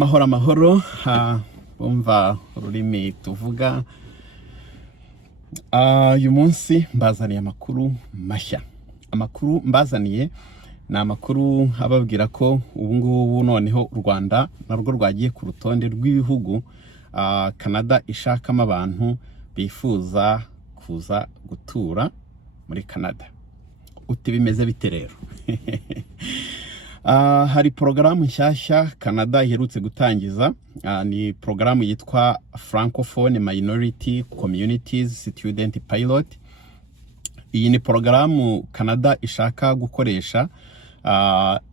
Amahoro bumva ururimi tuvuga. Uyu munsi mbazaniye amakuru mashya. Amakuru mbazaniye ni amakuru ababwira ko ubu ngubu noneho u Rwanda narwo rwagiye ku rutonde rw'ibihugu Canada ishakamo abantu bifuza kuza gutura muri Canada. Uti bimeze bite rero? Hari porogaramu nshyashya Canada iherutse gutangiza, ni porogaramu yitwa Francophone Minority Communities Student Pilot. Iyi ni porogaramu Canada ishaka gukoresha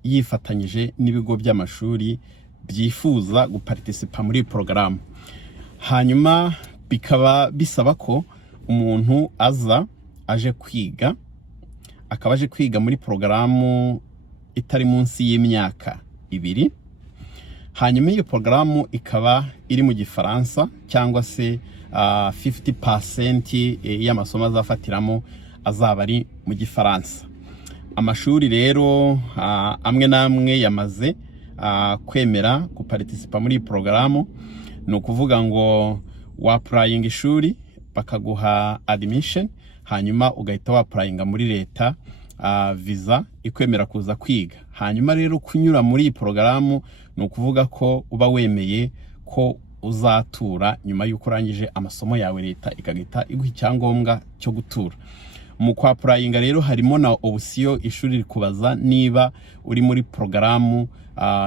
yifatanyije n'ibigo by'amashuri byifuza guparticipa muri porogaramu. Hanyuma bikaba bisaba ko umuntu aje kwiga, akaba aje kwiga muri porogaramu itari munsi y'imyaka 2. Hanyuma iyo porogaramu ikaba iri mu Gifaransa cyangwa se 50% y'amasomo azafatiramo azaba ari mu Gifaransa. Amashuri rero amwe namwe yamaze kwemera guparticipa muri porogaramu. Ni ukuvuga ngo wapplying ishuri bakaguha admission, hanyuma ugahita wapplyinga muri leta visa ikwemera kuza kwiga. Hanyuma rero kunyura muri iyi porogaramu ni ukuvuga ko uba wemeye ko uzatura nyuma y'uko urangije amasomo yawe, leta ikagita iguha icyangombwa cyo gutura. Mu kwapplyinga rero harimo na option ishuri rikubaza niba uri muri porogaramu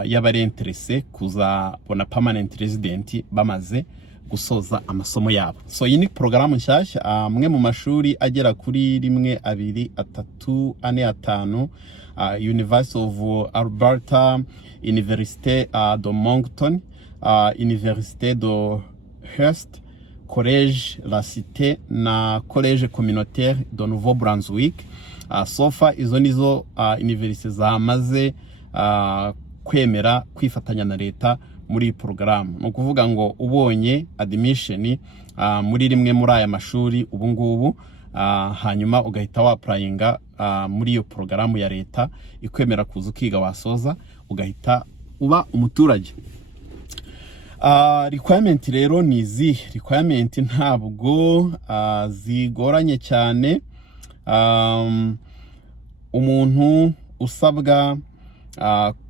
y'abarenterese kuzabona permanent resident bamaze gusoza amasomo yabo. So iyi ni porogaramu nshyashya, amwe mu mashuri agera kuri 1, 2, 3, 4, 5, University of Alberta, Université de Moncton, Université de Hearst, Collège La Cité na Collège Communautaire de Nouveau-Brunswick. Sofa izo nizo université zamaze kwemera kwifatanya na leta muri porogaramu. Ni ukuvuga ngo ubonye admission muri rimwe muri aya mashuri ubu ngubu, hanyuma ugahita wapplyinga muri iyo porogaramu ya leta ikwemera kuza ukiga, wasoza ugahita uba umuturage. Requirement rero ni izi requirement ntabwo zigoranye cyane. Umuntu usabwa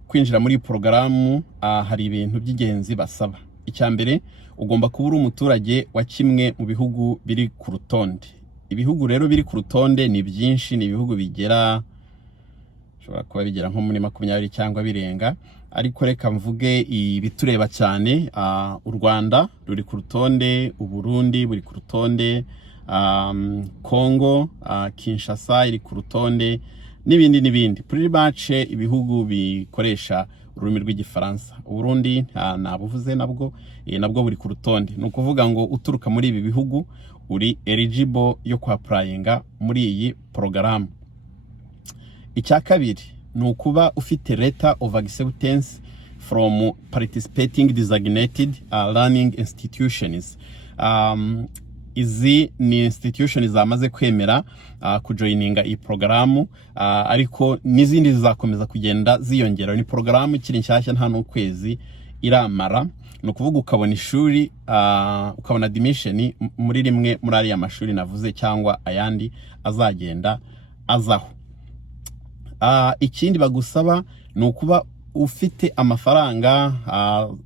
kwinjira muri porogaramu hari ibintu by'ingenzi basaba. Icyambere, ugomba kuba uri umuturage wa kimwe mu bihugu biri ku rutonde. Ibihugu rero biri ku rutonde ni byinshi, ni ibihugu bigera kuba bigera nko muri 20 cyangwa birenga, ariko reka mvuge ibitureba cyane. U Rwanda ruri ku rutonde, u Burundi buri ku rutonde, Congo, Kinshasa iri ku rutonde, n'ibindi. Pretty much ibihugu bikoresha ururimi rw'Igifaransa. U Burundi nabuvuze nabwo buri ku rutonde. Ni ukuvuga ngo uturuka muri ibi bihugu uri eligible yo kwapplyinga muri iyi porogaramu. Icya kabiri ni ukuba ufite letter of acceptance from participating designated learning institutions. Izi ni institutions zamaze kwemera kujoininga iyi porogaramu, ariko n'izindi zizakomeza kugenda ziyongera. Ni porogaramu ikiri nshyashya, nta n'ukwezi iramara. Ni ukuvuga ukabona ishuri, ukabona admission muri rimwe muri ariya mashuri navuze cyangwa ayandi azagenda azaho. Ikindi bagusaba ni ukuba ufite amafaranga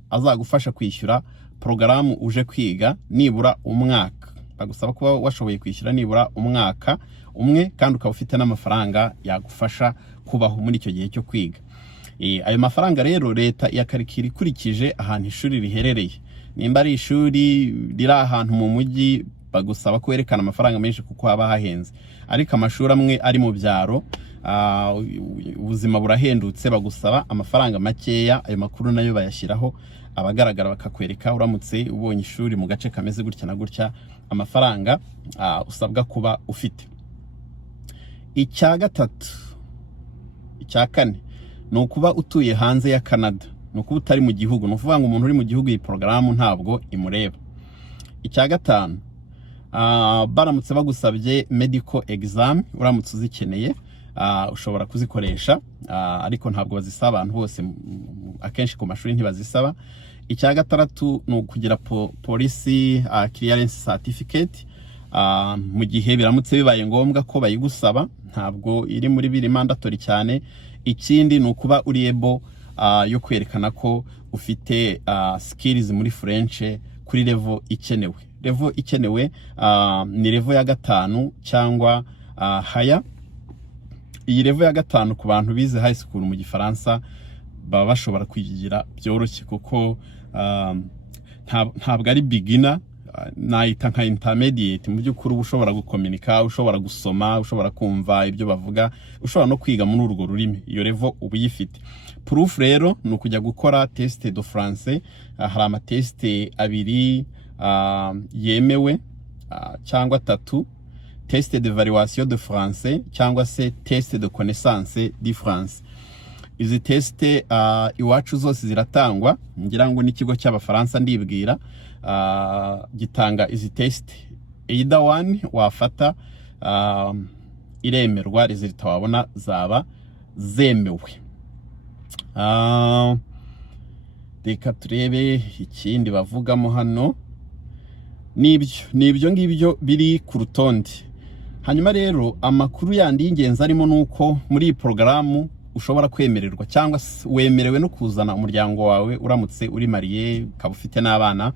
azagufasha kwishyura porogaramu uje kwiga nibura umwaka. Bagusaba kuba washoboye kwishyura nibura umwaka umwe, kandi ukaba ufite n'amafaranga yagufasha kubaho muri icyo gihe cyo kwiga. Ayo mafaranga rero leta yakarikira ikurikije ahantu ishuri riherereye. Nimba ari ishuri riri ahantu mu mujyi, bagusaba kwerekana amafaranga menshi kuko haba hahenze. Ariko amashuri amwe ari mu byaro, ubuzima burahendutse, bagusaba amafaranga makeya. Ayo makuru nayo bayashyiraho abagaragara, bakakwereka uramutse ubonye ishuri mu gace kameze gutya na gutya amafaranga usabwa kuba ufite. Icya kane ni ukuba utuye hanze ya Canada. Ni ukuba utari mu gihugu. Ni ukuvuga ngo umuntu uri mu gihugu iyi porogaramu ntabwo imureba. Icya gatanu, baramutse bagusabye medical exam, uramutse uzikeneye ushobora kuzikoresha, ariko ntabwo bazisaba abantu bose, akenshi ku mashuri ntibazisaba. icya gatandatu ni ukugira policy clearance certificate mu gihe biramutse bibaye ngombwa ko bayigusaba, ntabwo iri muri biri mandatory cyane. Ikindi ni ukuba uri able yo kwerekana ko ufite skills muri French kuri level ikenewe. Level ikenewe ni level ya 5 cyangwa higher. Iyi level ya 5 ku bantu bize high school mu Gifaransa baba bashobora kwigira byoroshye, kuko ntabwo ari beginner, nayita nka intermediate. Mu by'ukuri ushobora gukomunika, ushobora gusoma, ushobora kumva ibyo bavuga, ushobora no kwiga muri urwo rurimi. Iyo level ubu yifite. Proof rero ni ukujya gukora test de français. Hari amateste 2 yemewe cyangwa 3, test de valuation de français cyangwa se test de connaissance du français. Izi teste iwacu zose ziratangwa, ngira ngo n'ikigo cy'Abafaransa ndibwira gitanga izi test. Either one wafata iremerwa, result wabona zaba zemewe. Reka turebe ikindi bavugamo hano. Nibyo ngibyo biri ku rutonde. Hanyuma rero amakuru yandi y'ingenzi arimo nuko muri iyi porogaramu ushobora kwemererwa cyangwa wemerewe no kuzana umuryango wawe uramutse uri mariye, ukaba ufite n'abana.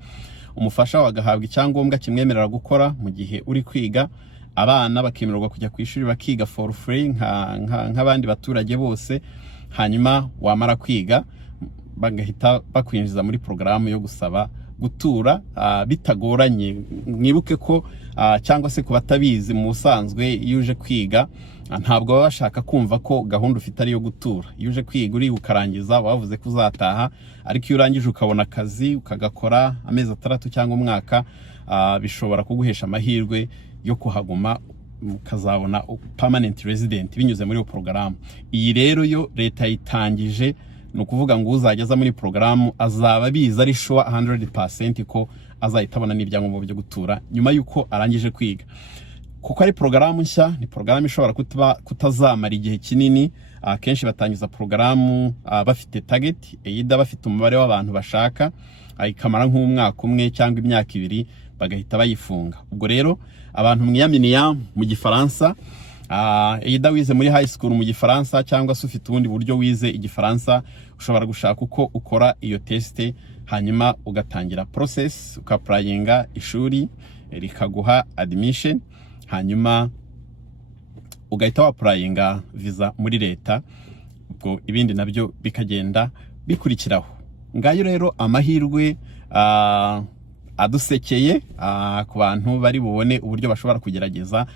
Umufasha wagahabwa icyangombwa kimwemerera gukora mu gihe uri kwiga. Abana bakemererwa kujya ku ishuri bakiga for free nk'abandi baturage bose. Hanyuma wamara kwiga bagahita bakwinjiza muri porogaramu yo gusaba gutura bitagoranye. Mwibuke ko cyangwa se ku batabizi, mu busanzwe iyo uje kwiga ntabwo baba bashaka kumva ko gahunda ufite ari yo gutura. Iyo uje kwiga uri ukarangiza bavuze ko uzataha, ariko iyo urangije ukabona akazi ukagakora amezi 3 cyangwa umwaka, bishobora kuguhesha amahirwe yo kuhaguma, ukazabona permanent resident binyuze muri iyo porogaramu. Iyi rero yo leta yitangije, ni ukuvuga ngo uzageza muri porogaramu azaba biza ari sure 100% ko azahita abona n'ibyangombwa byo gutura nyuma yuko arangije kwiga. Kuko ari porogaramu nshya, ni porogaramu ishobora kutazamara igihe kinini. Kenshi batangiza porogaramu bafite target, either bafite umubare w'abantu bashaka, ikamara nk'umwaka umwe cyangwa imyaka 2 bagahita bayifunga. Ubwo rero abantu mwiyaminiya mu Gifaransa, either wize muri high school mu Gifaransa cyangwa se ufite ubundi buryo wize Igifaransa, ushobora gushaka uko ukora iyo test, hanyuma ugatangira process, ukaprayinga ishuri rikaguha admission, hanyuma ugahita waprayinga visa muri leta. Ubwo ibindi nabyo bikagenda bikurikiraho. Ngayo rero amahirwe adusekeye ku bantu bari bubone uburyo bashobora kugerageza.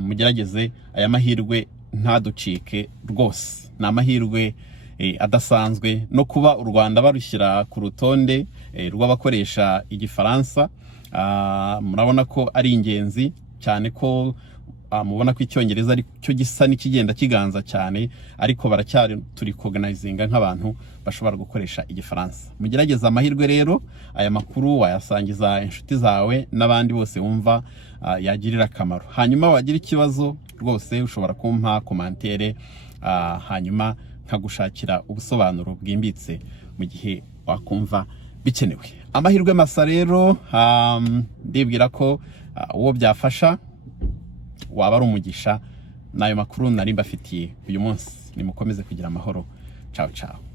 Mugerageze aya mahirwe ntaducike rwose. Ni amahirwe adasanzwe no kuba u Rwanda barushyira ku rutonde rw'abakoresha Igifaransa. Murabona ko ari ingenzi cyane ko mubona ko Icyongereza ari cyo gisa n'ikigenda kiganza cyane, ariko baracyari turicognizinga nk'abantu bashobora gukoresha Igifaransa. Mugerageza amahirwe rero. Aya makuru wayasangiza inshuti zawe n'abandi bose wumva yagirira akamaro. Hanyuma wagira ikibazo rwose ushobora kumpa commentaire, hanyuma nkagushakira ubusobanuro bwimbitse mu gihe wakumva bikenewe. Amahirwe masa rero, ndibwira ko uwo byafasha waba ari umugisha. Nayo makuru nari mbafitiye uyu munsi. Nimukomeze kugira amahoro. Ciao ciao.